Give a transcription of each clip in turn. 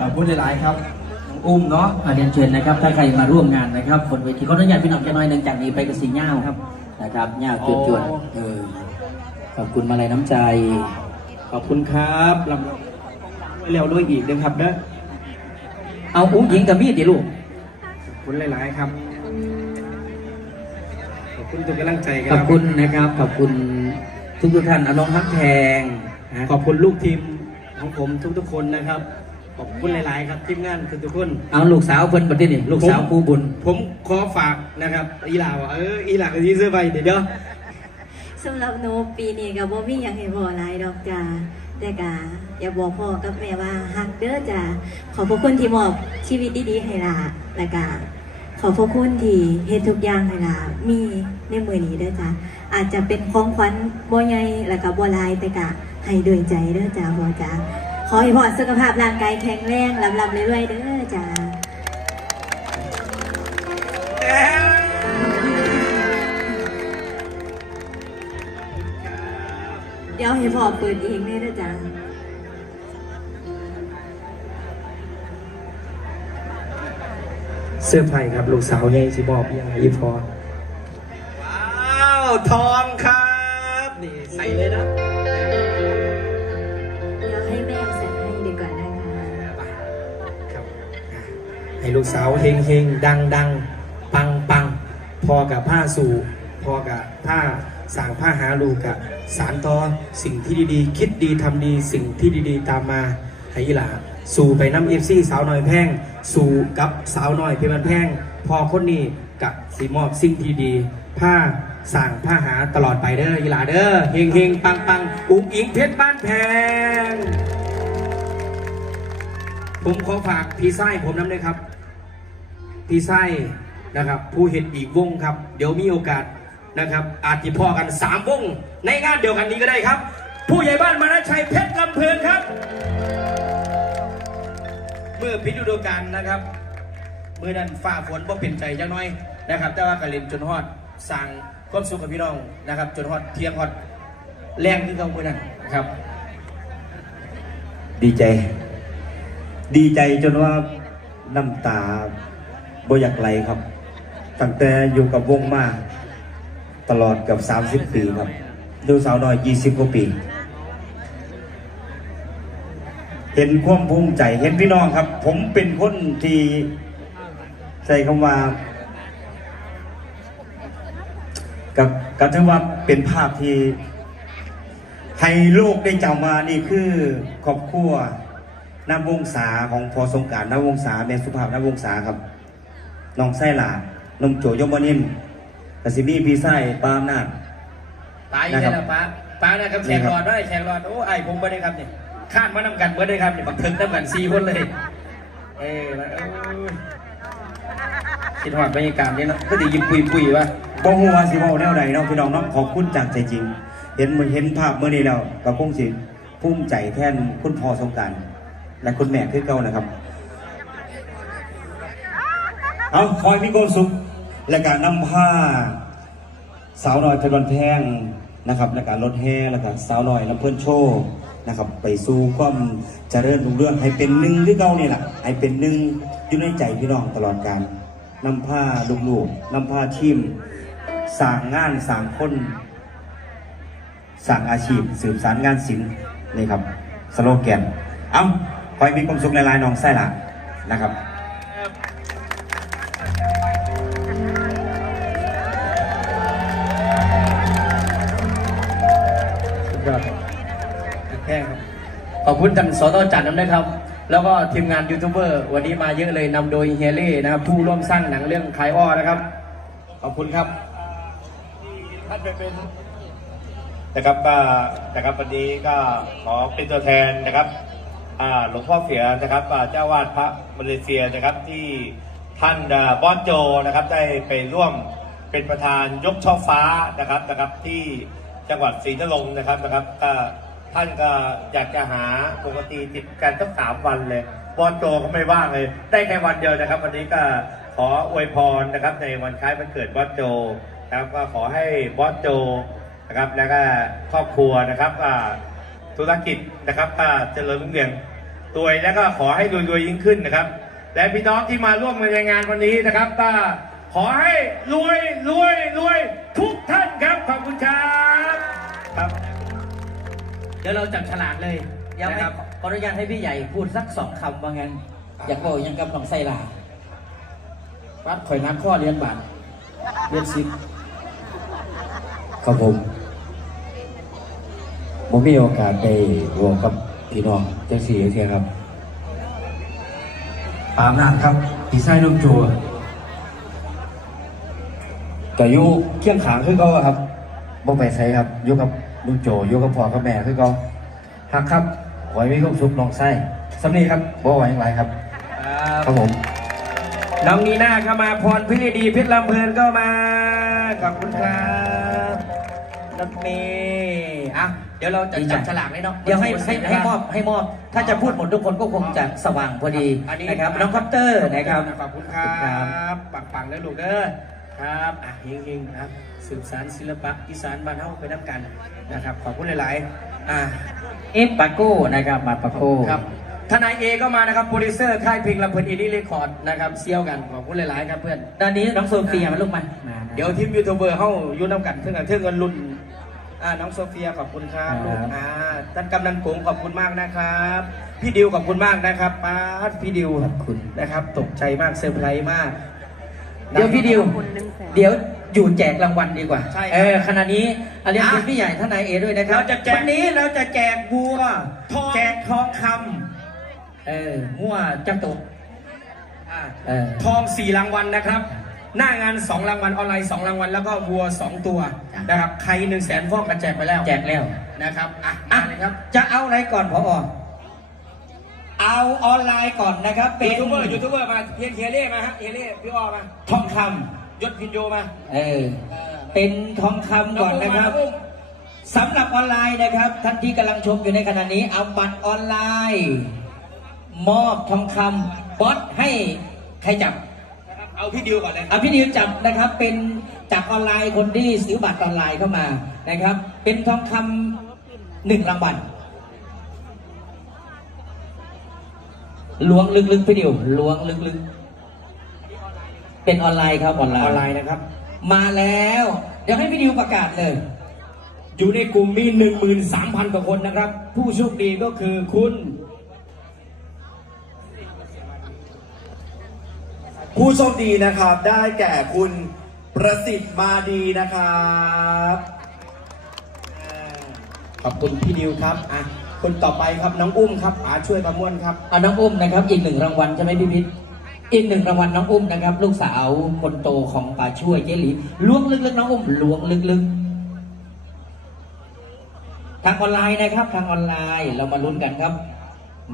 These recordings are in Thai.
ขอบคุณหลายๆครับน้องอุ้มเนาะอาเรียนเชิญนะครับ ถ้าใครมาร่วมงานนะครับบนเวทีขออนุญาตพี่น้องจะน้อยหนึ่งจากนี้ไปกับสีเง่าครับนะครับเง่าจวดจวดๆเออขอบคุณมาลัยน้ำใจ ขอบคุณครับลำเร็วด้วยอีกนะครับเด้อเอาอุ้งหญิงกับมีดดิลูกขอบคุณหลาย ๆ ครับ ขอบคุณทุกกำลังใจกันขอบคุณนะครับ ขอบคุณทุกทุกๆท่านเอาน้องฮักแพงนะ ขอบคุณลูกทีมของผมทุกๆคนนะครับ ขอบคุณหลาย ๆ ครับทีมงานทุกๆคน เอาลูกสาวเพิ่นประเด็นนี่ลูกสาวครูบุญ ผมขอฝากนะครับ อีหลาว่าเอออีหลากับที่ซื้อไปเดี๋ยวเดี๋ยวสำหรับหนูปีนี้ก็บ่มีหยังให้พ่อหลายดอกจ้าแต่ก็อยากบอกพ่อกับแม่ว่าฮักเด้อจ้าขอบพระคุณที่มอบชีวิตดี ๆ ให้ล่ะและก็ขอบพระคุณที่เฮ็ดทุกอย่างให้ล่ะมีในมือนี้เด้อจ้าอาจจะเป็นของขวัญบ่ใหญ่แล้วก็บ่หลายแต่ก็ให้ด้วยใจเด้อจ้าพ่อจ้า ขอให้พ่อสุขภาพร่างกายแข็งแรงลำๆเรื่อยๆเด้อจ้าเดี๋ยวให้พ่อเปิดเองได้นะจ๊ะเสื้อไผ่ครับ ลูกสาวใหญ่สิบอกยังไงอีพอว้าวทอ ลูกสาวเฮงเฮงดังดังปังปังพอกับผ้าสู่พอกับผ้าสั่งผ้าหาลูกกับสารต่อสิ่งที่ดีๆ คิดดีทำดีสิ่งที่ดีๆ ตามมาให้ยีหลาสู่ไปน้ำเอฟซีสาวน้อยแพงสู่กับสาวน้อยเพมันแพงพอคนนี้กับสีมอบสิ่งที่ดีผ้าสั่งผ้าหาตลอดไปเด้อยีหลาเด้อเฮงเฮงปังปังอุ้งอิงเพชรบ้านแพง ผมขอฝากพี่ไส้ผมน้ำด้วยครับ พี่ไส้นะครับ ผู้เห็นอีกวงครับ เดี๋ยวมีโอกาสนะครับ อาจจะพอกันสามวง ในงานเดียวกันนี้ก็ได้ครับ ผู้ใหญ่บ้านมานาชัยเพชรลำเพลินครับ เมื่อพิจารณานะครับเมื่อนั้นฝ่าฝนบ่เป็นใจจังน้อยนะครับ แต่ว่ากระเล่นจนฮอดสั่งความสุขกับพี่น้องนะครับ จนฮอดเที่ยงฮอดแรงที่เขาเมื่อนั้นนะครับ ดีใจ ดีใจจนว่าน้ำตา บ่อยากไหลครับ ตั้งแต่อยู่กับวงมาตลอดเกับ 30 ปีครับ ดูสาวน้อย 20 กว่าปี เห็นความภูมิใจ เห็นพี่น้องครับ ผมเป็นคนที่ใช้คำว่า กับก็ถือว่าเป็นภาพที่ ให้โลกได้จำมานี่คือครอบครัวน้ำวงศาของพอสงการน้ำวงศาแม่สุภาพน้ำวงศาครับ น้องไส้หลานมโจยมบนินกสิมีพี่ไส้ปามนาดตายอยู่ได้ละป้าป้านะครับแขกรอดได้แขกรอดโอ้ไอผมไม่ได้ครับเนี่ยคาดมานำกันเมื่อได้ครับเนี่ยบักเทิงนำกันสี่คนเลยเอ้ยมาเอ้ยคิดหอดบรรยากาศนี่เนาะก็ดียิ้มปุยปุยวะบ่ฮู้ว่าสิเว้าแนวใดเนาะพี่น้องเนาะขอบคุณจากใจจริง เห็นมื้อเห็นภาพเมื่อนี้แล้วก็คงสิภูมิใจแทนคุณพ่อสงกรารและคุณแม่คือเก่านะครับ เอาคอยมีความสุข และการนำผ้า สาวน้อยเพชรวันแพงนะครับและการรถแห่แล้วก็สาวน้อยลำเพื่อนโชว์นะครับ ไปสู่ความเจริญรุ่งเรื่องให้เป็นหนึ่งคือเก่านี่แหละให้เป็นหนึ่งอยู่ในใจพี่น้องตลอดการนำผ้าลูกๆนำผ้าทีมสร้างงานสร้างคนสร้างอาชีพ สืบสารงานศิลป์นี่ครับ สโลแกน เอาคอยมีความสุขในลายน้องไส้หละนะครับ อดแค่ครับ ขอบคุณท่านสตจัดน้ำนะครับ แล้วก็ทีมงานยูทูบเบอร์วันนี้มาเยอะเลยนำโดยเฮียเล่นะครับ ผู้ร่วมสร้างหนังเรื่องขายอ้อนะครับ ขอบคุณครับท่านไปเป็นนะครับก็นะครับวันนี้ก็ขอเป็นตัวแทนนะครับหลวงพ่อเฟียนะครับเจ้าวาดพระมาเลเซียนะครับที่ท่านบอสโจนะครับได้ไปร่วมเป็นประธานยกช่อฟ้านะครับนะครับที่ จังหวัดศรีนรงค์นะครับนะครับก็ท่านก็อยากจะหาปกติติดกันตั้งสามวันเลยบอสโจก็ไม่ว่างเลย ได้แค่วันเดียวนะครับ วันนี้ก็ขออวยพรนะครับ ในวันคล้ายวันเกิดบอสโจนะครับก็ขอให้บอสโจนะครับ แล้วก็ครอบครัวนะครับธุรกิจนะครับก็เจริญรุ่งเรืองรวยแล้วก็ขอให้รวยๆยิ่งขึ้นนะครับ และพี่น้องที่มาร่วมในงานวันนี้นะครับก็ขอให้รวยรวยรวย เดี๋ยวเราจับฉลากเลยยังนะไม่ครับ ขออนุญาตให้พี่ใหญ่พูดสักสองคำว่างั้น อยากบอกยังกำลังไส้ลาวัดข่อยน้ำข้อเรียนบาทเรียนสิบครับผมผมมีโอกาสได้รวมกับพี่น้องเจ้าสี่เทียครับปามนาดครับดีไซน์นุ่มโจก็อยู่เคียงขางคือเขาอะครับบ่ไปใส่ครับอยู่กับ ลุงโจอยู่กับพ่อกับแม่คือเขาฮักครับขอให้มีความสุขน้องไส้สำนีครับบ่ไหวอย่างไรครับ ครับผม น้องนีน่าเข้ามาพรพิรดีเพชรลำเพลินก็มา ขอบคุณครับรถเมย์อะ เดี๋ยวเราจะจับฉลากเลยเนาะเดี๋ยวให้ให้ให้มอบให้มอบ ถ้าจะพูดหมดทุกคนก็คงจะสว่างพอดีอันนี้นะครับ น้องคอปเตอร์นะครับ ขอบคุณครับปังปังๆเลยลูกเด้อครับอะเฮงๆนะครับ สืบสานศิลปะอีสานบ้านเฮาไปน้ำกัน นะครับขอบคุณหลายๆอะเอฟปาโก้นะครับมาปาโก้ครับทนายเอก็มานะครับโปรดิวเซอร์ค่ายเพลงลำเพลินอินดี้เรคคอร์ดนะครับเซียวกันขอบคุณหลายๆครับเพื่อนด้านนี้น้องโซเฟียมาลูกมามาเดี๋ยวทีมยูทูบเบอร์เขายุ่น้ำกันเท่งกันเท่งกันรุ่นอ่าน้องโซเฟียขอบคุณครับลูกอ่าท่านกำนันกงขอบคุณมากนะครับ พี่ดิวขอบคุณมากนะครับป้าดพี่ดิวขอบคุณนะครับ ตกใจมากเซอร์ไพรส์มาก เดี๋ยวพี่ดิวเดี๋ยว อยู่แจกรางวัลดีกว่าใช่ครับเออขณะนี้อาเรียนคุณพี่ใหญ่ท่านนายเอด้วยนะครับเราจะแจก วันนี้เราจะแจกบัวทองแจกทองคเออมั่วจังตุกำอ่าเออ ทองสี่รางวัลนะครับ หน้างานสองรางวัลออนไลน์สองรางวัลแล้วก็วัวสองตัวนะครับใครหนึ่งแสนฟอกกันแจกไปแล้วแจกแล้วนะครับอะอะมาเลยครับ จะเอาอะไรก่อนพอเอาออนไลน์ก่อนนะครับ เป็ยูนทูบเบอร์ยูทูบเบอร์มาเฮียเฮียเล่มาฮะเฮียเล่พี่อ้อมาทองค ยศพินโยมาำเออ เป็นทองคำก่อนนะครับงมงสำหรับออนไลน์นะครับ ท่านที่กำลังชมอยู่ในขณะนี้ เอาบัตรออนไลน์ มอบทองคำบอสให้ใครจับนะครับเอาพี่ดิวก่อนเลยเอาพี่นิวจับนะครับ เป็นจับออนไลน์คนที่ซื้อบัตรออนไลน์เข้ามานะครับ เป็นทองคำหนึ่งรางวัลล้วงลึกๆพี่นิวล้วงลึกๆ เป็นออนไลน์ครับออนไลอน์อนไลน์นะครับ มาแล้ว เดี๋ยวให้พี่นิวประกาศเลย อยู่ในกลุ่มมี 13,000 กว่าคนนะครับ ผู้โชคดีก็คือคุณ ผู้โชคดีนะครับ ได้แก่คุณประสิทธิ์มาดีนะครับขอบคุณพี่ดิวครับอะคนต่อไปครับน้องอุ้มครับป๋าช่วยประมวลครับ เอาน้องอุ้มนะครับ อีกหนึ่งรางวัลใช่ไหมพี่พิษ อีกหนึ่งรางวัลน้องอุ้มนะครับ ลูกสาวคนโตของป่าช่วยเจลีล้วงลึกๆน้องอุ้มล้วงลึกๆ ทางออนไลน์นะครับ ทางออนไลน์เรามาลุ้นกันครับ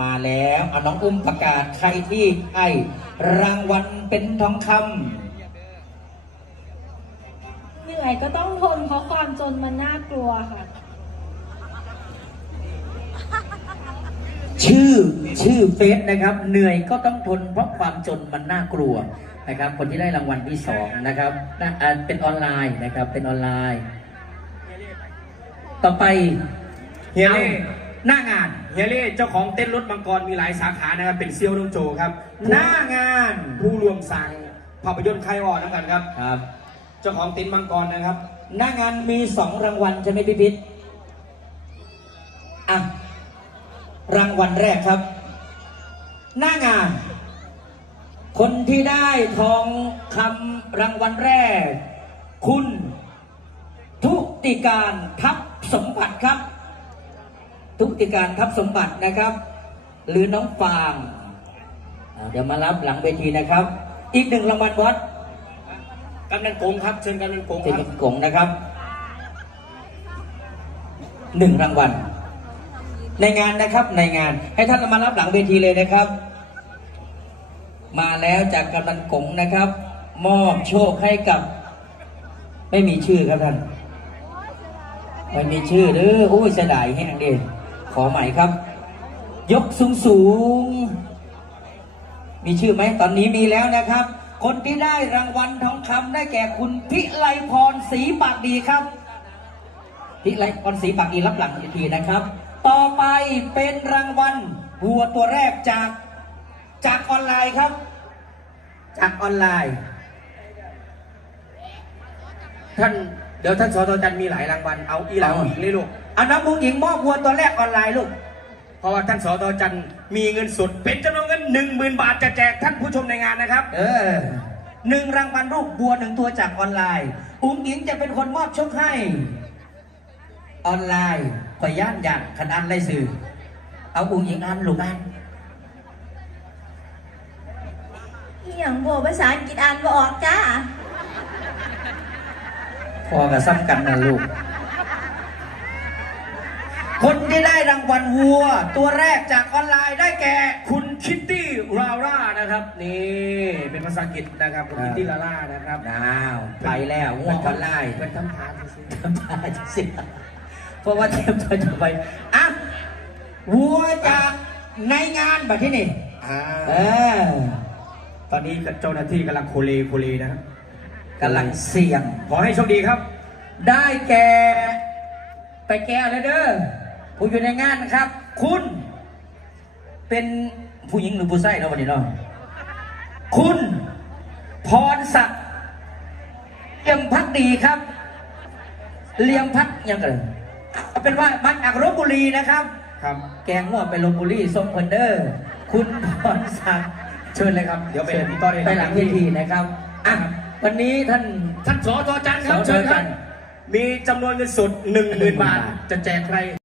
มาแล้วเอาน้องอุ้มประกาศใครที่ให้รางวัลเป็นทองคำเหนื่อยก็ต้องทนเพราะความจนมันน่ากลัวค่ะ ชื่อชื่อเฟซนะครับ เหนื่อยก็ต้องทนเพราะความจนมันน่ากลัวนะครับ คนที่ได้รางวัลที่สองนะครับน่าอ่าเป็นออนไลน์นะครับเป็นออนไลน์ ต่อไปเฮียเล่ อาหน้างาน เฮียเล่เจ้าของเต้นรถมังกรมีหลายสาขานะครับ เป็นเซียวน้องโจครับ หน้างานผู้รวมสั่งภาพยนตร์ไคออนนะครับ ครับครับเจ้าของเต็นท์มังกรนะครับ หน้างานมีสองรางวัลใช่ไหมพี่พิษางวัลแรกครับ หน้างาน คนที่ได้ทองคำรางวัลแรก คุณ ทุติการทัพสมบัติครับ ทุติการทัพสมบัตินะครับ หรือน้องฟางอ่าเดี๋ยวมารับหลังเวทีนะครับ อีกหนึ่งรางวัลวัดกำนันโกงครับเชิญกำนันโกงเป็นครับกงนะครับหนึ่งรางวัล ในงานนะครับในงานให้ท่านมารับหลังเวทีเลยนะครับ มาแล้วจากกำนันกงนะครับ มอบโชคให้กับ ไม่มีชื่อครับท่านไม่มีชื่อเด้อโอ้ยเสียดายแห้งเด้ขอใหม่ครับ ยกสูงสูงๆมีชื่อไหมตอนนี้มีแล้วนะครับ คนที่ได้รางวัลทองคำได้แก่คุณพิไลพรศรีปากดีครับพิไลพรศรีปากดีรับหลังทีนะครับ ต่อไปเป็นรางวัลวัวตัวแรกจากจากออนไลน์ครับ จากออนไลน์ ท่านเดี๋ยวท่านสตจันทร์มีหลายรางวัลเอาอีหลังหญิงเลยลูกเอาน้องผู้หญิงมอบวัวตัวแรกออนไลน์ลูกเพราะว่าท่านสตจันทร์มีเงินสดเป็นจำนวนเงินหนึ่งหมื่นบาทจะแจกท่านผู้ชมในงานนะครับ เออหนึ่งรางวัลรูปบัวหนึ่งตัวจากออนไลน์ อุ้งอิงจะเป็นคนมอบโชคให้ ออนไลน์ข อยย่านย่านขนาดไรสื่อ เอาอุ้งอิงอ่านลูกอ่านอีหยังบ่ภาษาอังกฤษอ่านบ่ออกจ้า พอกับซ้ำกันนะลูก คนที่ได้รางวัลวัว ตัวแรกจากออนไลน์ได้แก่ คุณคิตตี้ราร่านะครับ นี่เป็นภาษาอังกฤษนะครับ คุณคิตตี้ราร่านะครับดาว ไปแล้วงัวออนไลน์เป็นทำทานซื้อทำท่าจะเสีย เพราะว่าเตรียมตัวจะไปอะวัวจากในงานแบบที่นี่อ่าเออตอนนี้เจ้าหน้าที่กำลังโคเลโคเลนะครับกำลังเสี่ยง ขอให้โชคดีครับ ได้แก่ไปแก่เลยเด้อผู้อยู่ในงานนะครับ คุณ เป็นผู้หญิงหรือผู้ชายเนาะวันนี้เนาะคุณพรศักดิ์เลี่ยมพักดีครับ เลี่ยมพักยังไง เอาเป็นว่ามาจากลบบุรีนะครับ ครับแกงมั่วไปลบบุรีส้มเพนเดอร์คุณพรศักดิ์เชิญเลยครับเดี๋ยวไปพี่ต้อนไปหลังเวทีนะครับอะวันนี้ท่านท่านสอจอจันทร์ครับสจเชิญคจัรับนทร์มีจำนวนเงินสดหนึ่งหมื่นบาทจะแจกใคร